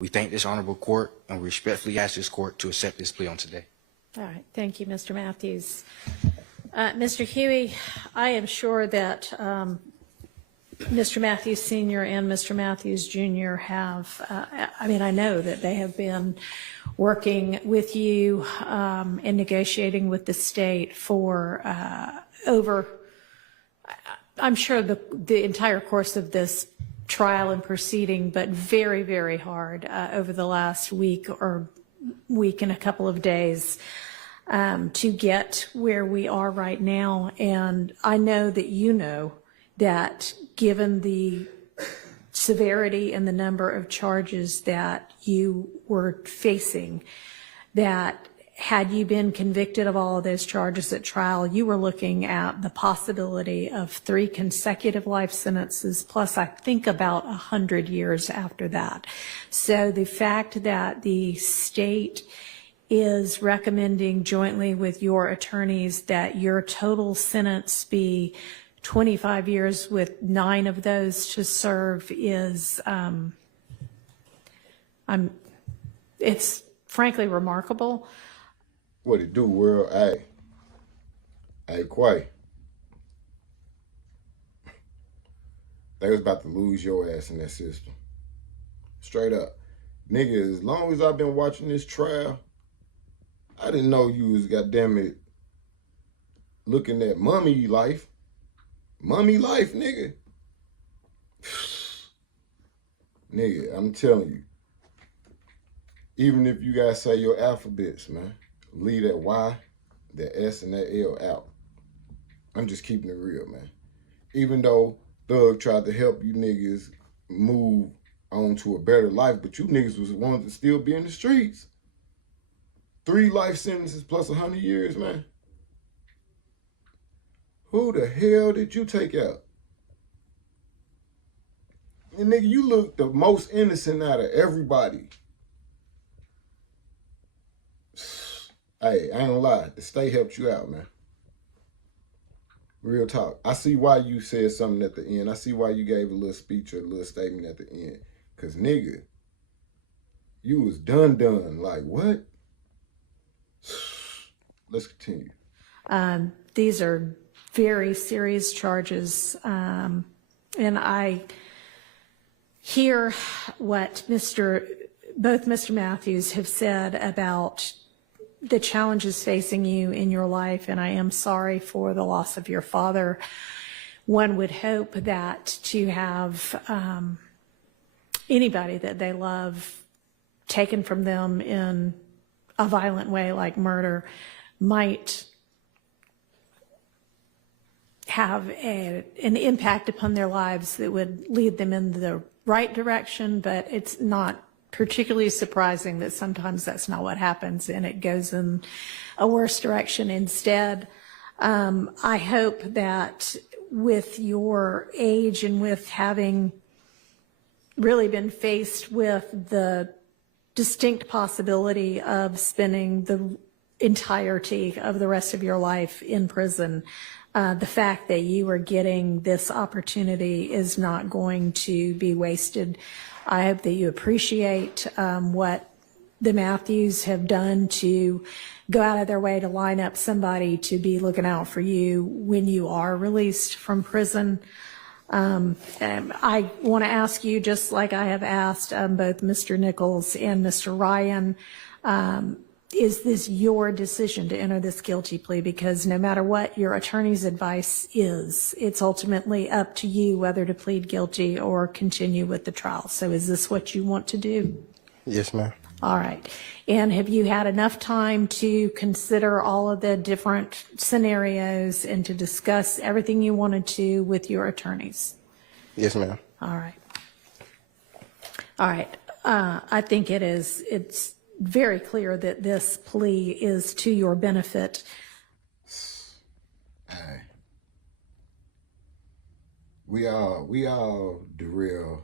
We thank this honorable court and we respectfully ask this court to accept this plea on today. All right. Thank you, Mr. Matthews. Mr. Huey, I am sure that Mr. Matthews Sr. and Mr. Matthews Jr. have, I know that they have been working with you and negotiating with the state for I'm sure the entire course of this trial and proceeding, but very, very hard over the last week and a couple of days to get where we are right now. And I know that you know that given the severity and the number of charges that you were facing, that had you been convicted of all of those charges at trial, you were looking at the possibility of 3 consecutive life sentences, plus I think about 100 years after that. So the fact that the state is recommending jointly with your attorneys that your total sentence be 25 years with 9 of those to serve is, it's frankly remarkable. What it do, world? Hey, Quay. They was about to lose your ass in that system. Straight up. Nigga, as long as I've been watching this trial, I didn't know you was, goddammit, looking at mummy life. Mummy life, nigga. Nigga, I'm telling you. Even if you guys say your alphabets, man, leave that Y, that S, and that L out. I'm just keeping it real, man. Even though Thug tried to help you niggas move on to a better life, but you niggas was wanting to still be in the streets. 3 life sentences plus 100 years, man. Who the hell did you take out? And nigga, you look the most innocent out of everybody. Hey, I ain't gonna lie, the state helped you out, man. Real talk. I see why you said something at the end. I see why you gave a little speech or a little statement at the end. Cause nigga, you was done. Like, what? Let's continue. These are very serious charges. And I hear what both Mr. Matthews have said about the challenges facing you in your life, and I am sorry for the loss of your father. One would hope that to have anybody that they love taken from them in a violent way like murder might have an impact upon their lives that would lead them in the right direction, but it's not particularly surprising that sometimes that's not what happens and it goes in a worse direction instead. I hope that with your age and with having really been faced with the distinct possibility of spending the entirety of the rest of your life in prison, the fact that you are getting this opportunity is not going to be wasted. I hope that you appreciate what the Matthews have done to go out of their way to line up somebody to be looking out for you when you are released from prison. And I want to ask you, just like I have asked both Mr. Nichols and Mr. Ryan, is this your decision to enter this guilty plea? Because no matter what your attorney's advice is, it's ultimately up to you whether to plead guilty or continue with the trial. So is this what you want to do? Yes, ma'am. All right. And have you had enough time to consider all of the different scenarios and to discuss everything you wanted to with your attorneys? Yes, ma'am. All right. All right. I think it's very clear that this plea is to your benefit. Hey. We all derail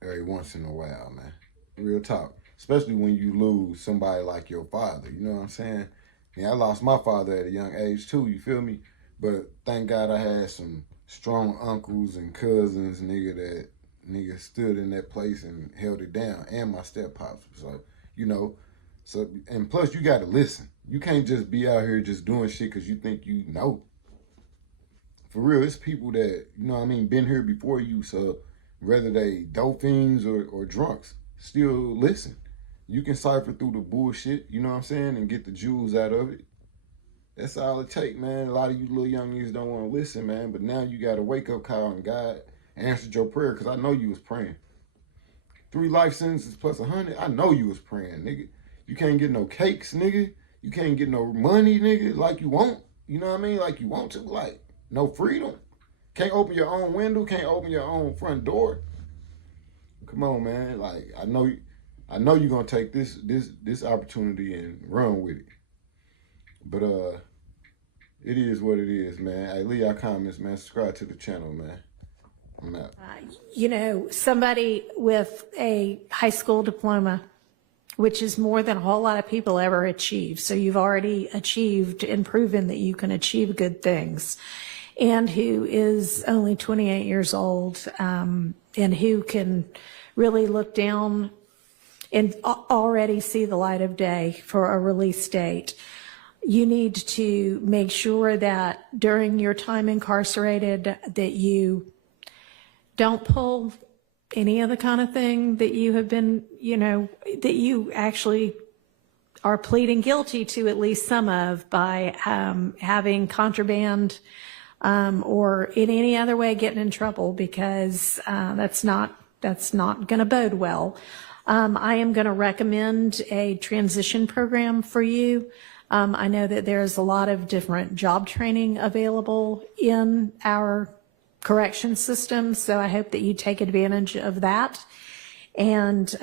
every once in a while, man. Real talk. Especially when you lose somebody like your father, you know what I'm saying? Yeah, I lost my father at a young age too, you feel me? But thank God I had some strong uncles and cousins, nigga, that nigga stood in that place and held it down, and my step pops. So, you know, so, and plus you got to listen. You can't just be out here just doing shit because you think you know. For real, it's people that, you know what I mean, been here before you, so whether they dope fiends or drunks, still listen. You can cipher through the bullshit, you know what I'm saying, and get the jewels out of it. That's all it take, man. A lot of you little young niggas don't want to listen, man, but now you got a wake-up call, and God answered your prayer, because I know you was praying. 3 life sentences plus 100, I know you was praying, nigga. You can't get no cakes, nigga. You can't get no money, nigga, like you want. You know what I mean? Like you want to, like. No freedom. Can't open your own window. Can't open your own front door. Come on, man. Like I know you're gonna take this opportunity and run with it. But it is what it is, man. Hey, leave your comments, man. Subscribe to the channel, man. I'm out. You know, somebody with a high school diploma, which is more than a whole lot of people ever achieve. So you've already achieved and proven that you can achieve good things. And who is only 28 years old, and who can really look down and already see the light of day for a release date. You need to make sure that during your time incarcerated that you don't pull any of the kind of thing that you have been, you know, that you actually are pleading guilty to, at least some of, by having contraband or in any other way getting in trouble, because that's not going to bode well. I am going to recommend a transition program for you. I know that there's a lot of different job training available in our correction system, so I hope that you take advantage of that. And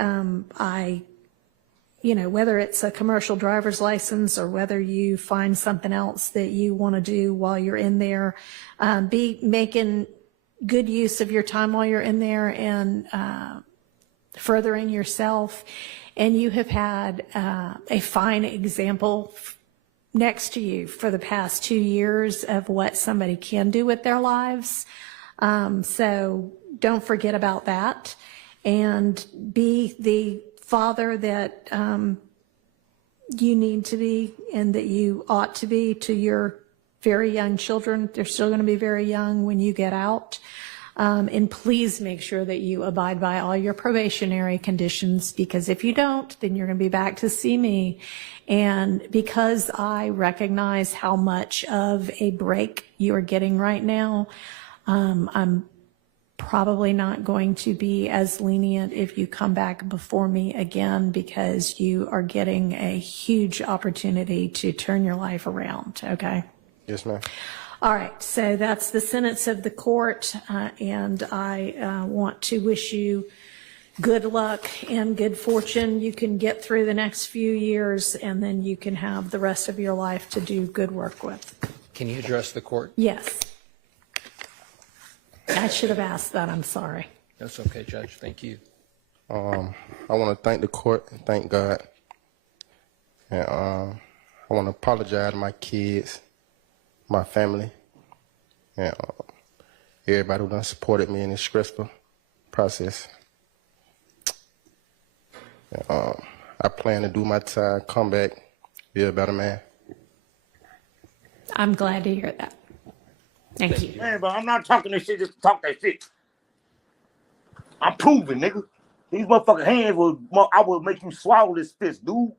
you know, whether it's a commercial driver's license or whether you find something else that you want to do while you're in there, be making good use of your time while you're in there and furthering yourself. And you have had a fine example next to you for the past 2 years of what somebody can do with their lives. So don't forget about that, and be the father that you need to be and that you ought to be to your very young children. They're still going to be very young when you get out. And please make sure that you abide by all your probationary conditions, because if you don't, then you're going to be back to see me. And because I recognize how much of a break you are getting right now, I'm probably not going to be as lenient if you come back before me again, because you are getting a huge opportunity to turn your life around. Okay? Yes, ma'am. All right, so that's the sentence of the court, and I want to wish you good luck and good fortune. You can get through the next few years, and then you can have the rest of your life to do good work with. Can you address the court? Yes. I should have asked that. I'm sorry. That's okay, Judge. Thank you. I want to thank the court and thank God. And I want to apologize to my kids, my family, and everybody who done supported me in this stressful process. And, I plan to do my time, come back, be a better man. I'm glad to hear that. Thank you. Man, but I'm not talking this shit just to talk that shit. I'm proving, nigga. These motherfucking hands I will make you swallow this fist, dude.